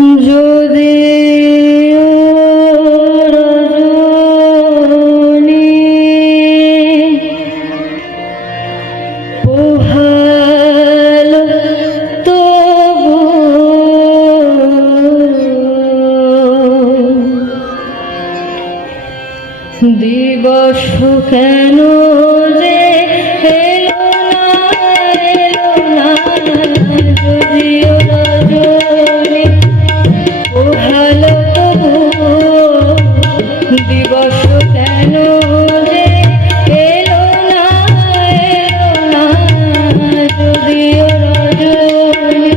যদি রজনী পোহাল তবু দিবস কেন যে এলো না যদিও রজনী পোহাল তবু দিবস কেন যে এলো না যদিও রজনী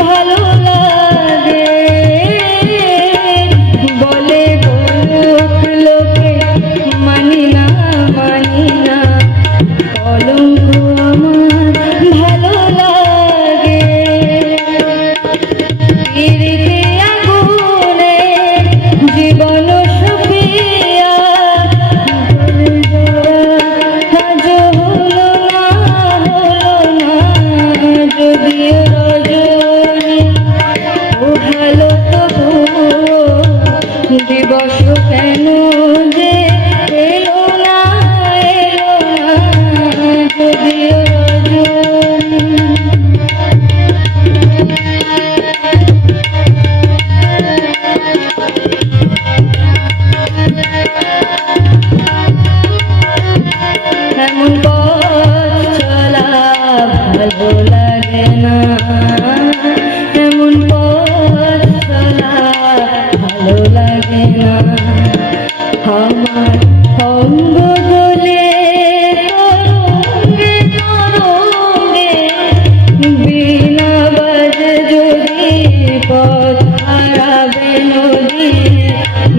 ভালো লাগে বলে বলুক লোকে মানি না কলঙ্ক আমার ভালো লাগে পিরিতে আগুনে জীবন সুপিয়া আজ হলো না যদিও রজনী পোহালো তবু দিবস কেন যে এলো না যদিও রজনী এমন পথ চলা ভালো লাগে না এমন পথ চলা ভালো লাগে না আমার অঙ্গ দোলে তরঙ্গে বিনা বাজে যদি পথ হারাবে নদী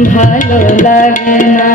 ভালো লাগে না